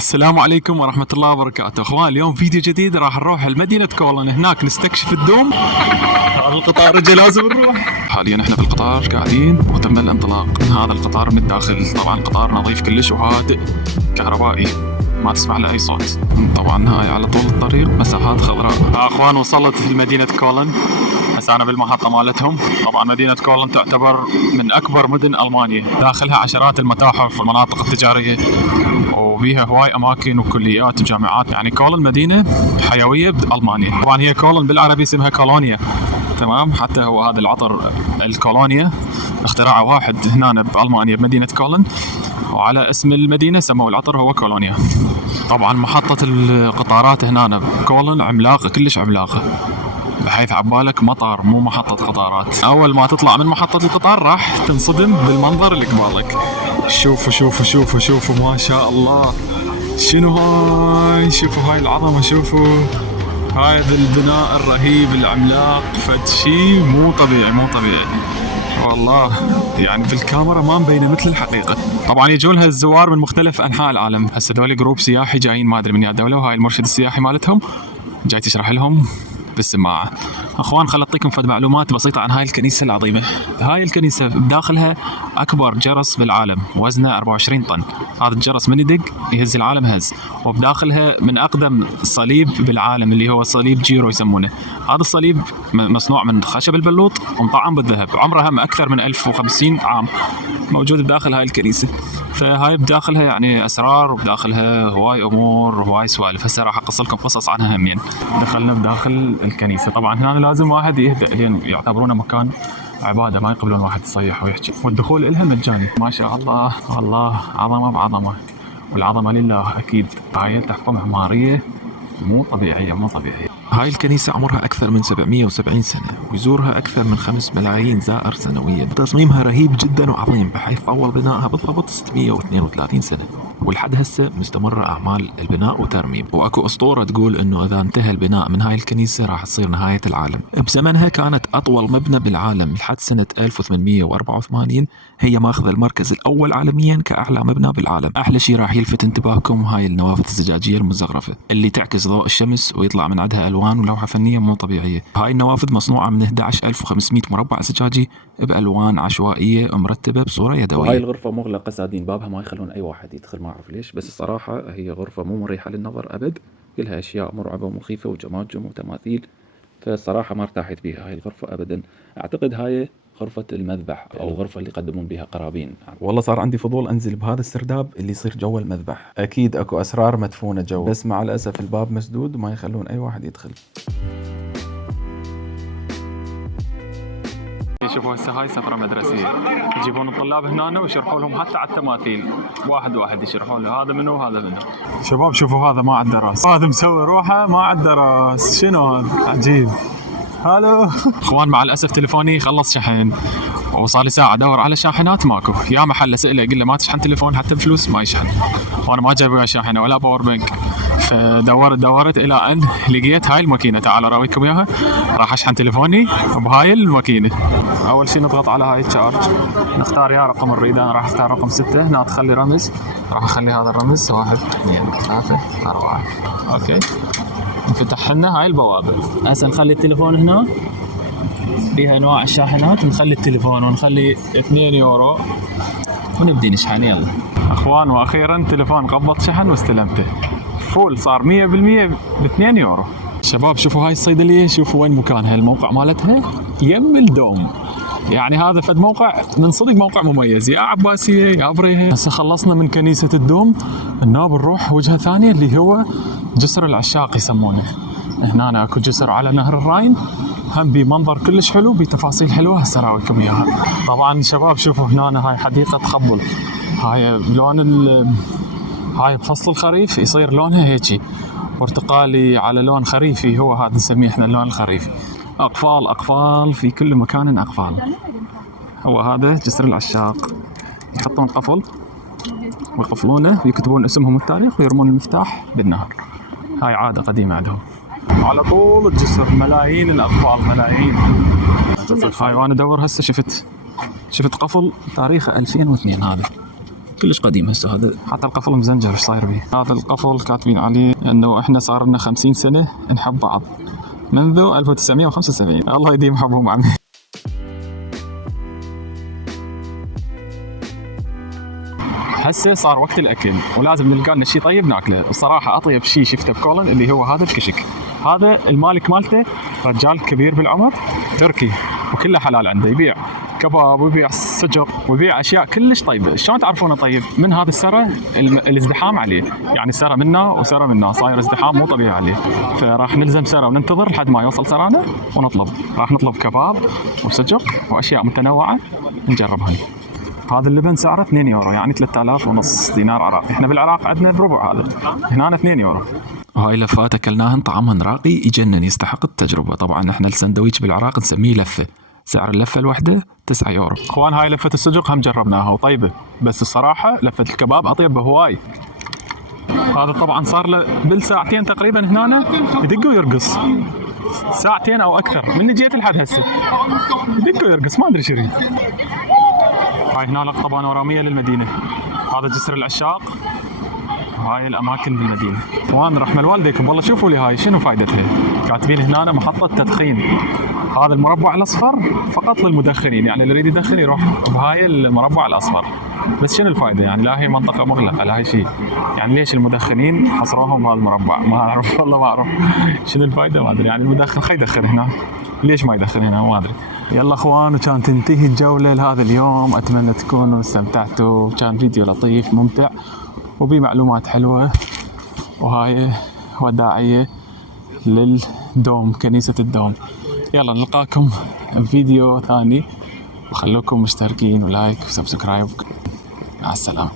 السلام عليكم ورحمة الله وبركاته. اخوان اليوم فيديو جديد، راح نروح لمدينة كولن، هناك نستكشف الدوم. هذا القطار رجع لازم نروح. حاليا احنا في القطار قاعدين وتم الانطلاق. هذا القطار من الداخل، طبعا القطار نظيف كلش وهادئ، كهربائي، ما تسمع له اي صوت. طبعا هاي على طول الطريق مساحات خضراء. اخوان وصلت لمدينة كولن، هسه انا بالمحطة مالتهم. طبعا مدينة كولن تعتبر من اكبر مدن المانيا، داخلها عشرات المتاحف والمناطق التجارية، وبيها هواي اماكن وكليات وجامعات. يعني كولن مدينة حيوية بالمانيا. طبعا هي كولن بالعربي اسمها كولونيا، تمام. حتى هو هذا العطر الكولونيا اختراعه واحد هنا بالمانيا بمدينة كولن، وعلى اسم المدينة سموا العطر هو كولونيا. طبعا محطة القطارات هنا بكولن عملاقة، كلش عملاقة، بحيث عبالك مطار مو محطة قطارات. أول ما تطلع من محطة القطار راح تنصدم بالمنظر اللي قبالك. شوفوا شوفوا شوفوا شوفوا، ما شاء الله، شنو هاي؟ شوفوا هاي العظمة، شوفوا هذا البناء الرهيب العملاق، فد شي مو طبيعي مو طبيعي والله. يعني بالكاميرا ما مبينه مثل الحقيقة. طبعا يجونها الزوار من مختلف أنحاء العالم. هسه دولي جروب سياحي جايين ما أدري من يا دولة، وهاي المرشد السياحي مالتهم جاي تشرح لهم بالسماعة. اخوان خل اعطيكم فد معلومات بسيطة عن هاي الكنيسة العظيمة. هاي الكنيسة بداخلها اكبر جرس بالعالم، وزنه 24 طن. هذا الجرس من يدق يهز العالم هز. وبداخلها من اقدم صليب بالعالم اللي هو صليب جيرو يسمونه. هذا الصليب مصنوع من خشب البلوط ومطعم بالذهب، عمره هم اكثر من 1050 عام، موجود بداخل هاي الكنيسة. فهاي بداخلها يعني اسرار، وبداخلها هواي امور وهواي سوالف. هسه راح اقص لكم قصص عنها همين. دخلنا بداخل الكنيسة. طبعا هنا لازم واحد يهدأ، لين يعتبرونه مكان عبادة، ما يقبلون واحد يصيح ويحكي، والدخول إلها مجاني. ما شاء الله والله، عظمة بعظمة، والعظمة لله أكيد. هاي تحفة معمارية مو طبيعية مو طبيعية. هاي الكنيسة عمرها أكثر من 770 سنة، ويزورها أكثر من 5 ملايين زائر سنويا. تصميمها رهيب جدا وعظيم، بحيث طول بنائها بالضبط 632 سنة، ولحد هسه مستمرة أعمال البناء وترميم. وأكو أسطورة تقول إنه إذا انتهى البناء من هاي الكنيسة راح تصير نهاية العالم. بزمنها كانت أطول مبنى بالعالم، لحد سنة 1884 هي ماخذة المركز الأول عالميا كأعلى مبنى بالعالم. أحلى شيء راح يلفت انتباهكم هاي النوافذ الزجاجية المزخرفة اللي تعكس ضوء الشمس ويطلع من عندها ألوان ولوحة فنية مو طبيعية. هاي النوافذ مصنوعة من 11500 مربع زجاجي بألوان عشوائية مرتبة بصورة يدوية. وهاي الغرفة مغلقة، سادين بابها، ما يخلون أي واحد يدخل، ما أعرف ليش، بس الصراحة هي غرفة مو مريحة للنظر أبد، كلها أشياء مرعبة ومخيفة وجماجم وتماثيل، فالصراحة ما ارتاحت بيها هاي الغرفة أبدا. أعتقد هاي غرفة المذبح أو الغرفة اللي يقدمون بها قرابين. والله صار عندي فضول أنزل بهذا السرداب اللي يصير جوا المذبح. أكيد أكو أسرار مدفونة جوا، بس مع الأسف الباب مسدود وما يخلون أي واحد يدخل. شوفوا هسه هاي سفرة مدرسية، يجيبون الطلاب هنا ويشرحوا لهم حتى على التماثيل، واحد واحد يشرحوا له هذا منو وهذا منو. شباب شوفوا هذا ما عنده راس، هذا مسوي روحه ما عنده راس، شنو هذا؟ عجيب. هالو اخوان، مع الاسف تليفوني خلص شحن، وصار لي ساعة ادور على شاحنات ماكو. يا محل اسأله يقول له ما تشحن تليفون حتى بفلوس ما يشحن، وانا ما جايب ويا شاحنة ولا باور بانك. فدورت الى ان لقيت هاي الماكينة. تعال اراويكم اياها. راح اشحن تليفوني بهاي الماكينة. اول شيء نضغط على هاي التشارج، نختار يا رقم نريد. انا راح اختار رقم 6. هنا تخلي رمز، راح اخلي هذا الرمز 1 2 3 4. اوكي، انفتح لنا هاي البوابة. هسه نخلي التليفون هنا، فيها انواع الشاحنات، نخلي التليفون ونخلي 2 يورو ونبدي نشحن. يلا اخوان، واخيرا تليفون قبض شحن واستلمته فول، صار 100% ب 2 يورو. شباب شوفوا هاي الصيدلية، شوفوا وين مكانها، الموقع مالتها يم الدوم. يعني هذا فد موقع من صدق موقع مميز، يا عباسية يا بريها. هسه خلصنا من كنيسة الدوم، هنا بنروح وجهة ثانية اللي هو جسر العشاق يسمونه. هنا اكو جسر على نهر الراين، هم بمنظر كلش حلو بتفاصيل حلوة هسه راويكم اياها. طبعا شباب شوفوا هنا هاي حديقة خبل، هاي بلون هاي بفصل الخريف يصير لونها هيجي برتقالي على لون خريفي، هو هذا نسميه احنا اللون الخريفي. اقفال اقفال في كل مكان اقفال. هو هذا جسر العشاق، يحطون قفل ويقفلونه ويكتبون اسمهم والتاريخ ويرمون المفتاح بالنهر. هاي عادة قديمة عندهم. على طول الجسر ملايين الاقفال، ملايين. هاي وانا ادور هسه شفت قفل تاريخه 2002 هذا. كلش قديم هسه هذا. حتى القفل مزنجر، ايش صاير بيه؟ هذا القفل كاتبين عليه انه احنا صار لنا 50 سنه نحب بعض منذ 1975. الله يديم حبهم عمي. هسه صار وقت الاكل ولازم نلقى لنا شيء طيب ناكله. الصراحه اطيب شيء شفته بكولن اللي هو هذا الكشك. هذا المالك مالته رجال كبير بالعمر تركي وكله حلال عنده، يبيع كباب ويبيع سجق ويبيع اشياء كلش طيبه. شلون تعرفونه طيب؟ من هذا السرة الازدحام عليه، يعني سرة منا وسرة منا، صاير ازدحام مو طبيعي عليه. فراح نلزم سرة وننتظر لحد ما يوصل سرانا ونطلب. راح نطلب كباب وسجق واشياء متنوعه نجربها. هذا اللبن سعره 2 يورو، يعني 3500 دينار عراقي. احنا بالعراق عندنا بربع هذا، هنا 2 يورو. وهاي لفات اكلناهن طعمهن راقي يجنن، يستحق التجربة. طبعا احنا السندويش بالعراق نسميه لفة، سعر اللفة الواحدة 9 يورو. اخوان هاي لفة السجق هم جربناها وطيبة، بس الصراحة لفة الكباب اطيب بهواي. هذا طبعا صار له بالساعتين تقريبا هنا يدق ويرقص، ساعتين او اكثر من جيت لحد هسه يدق ويرقص، ما ادري شو يريد. هاي هنا لقطة بانورامية للمدينة، هذا جسر العشاق وهاي الاماكن بالمدينة. اخوان رحمة والديكم والله شوفوا لي هاي شنو فائدتها. كاتبين هنا محطة تدخين. هذا المربع الاصفر فقط للمدخنين، يعني اللي يريد يدخن يروح بهاي المربع الاصفر. بس شنو الفائدة يعني؟ لا هي منطقة مغلقة لا هي شيء، يعني ليش المدخنين حصروهم بهذا المربع؟ ما اعرف والله ما اعرف شنو الفائدة، ما ادري. يعني المدخن خي يدخن هنا، ليش ما يدخن هنا ما ادري. يلا اخوان وكان تنتهي الجولة لهذا اليوم، اتمنى تكونوا استمتعتوا. كان فيديو لطيف ممتع وبمعلومات حلوة. وهاي وداعية للدوم، كنيسة الدوم. يلا نلقاكم بفيديو ثاني، وخلوكم مشتركين ولايك وسبسكرايب. مع السلامة.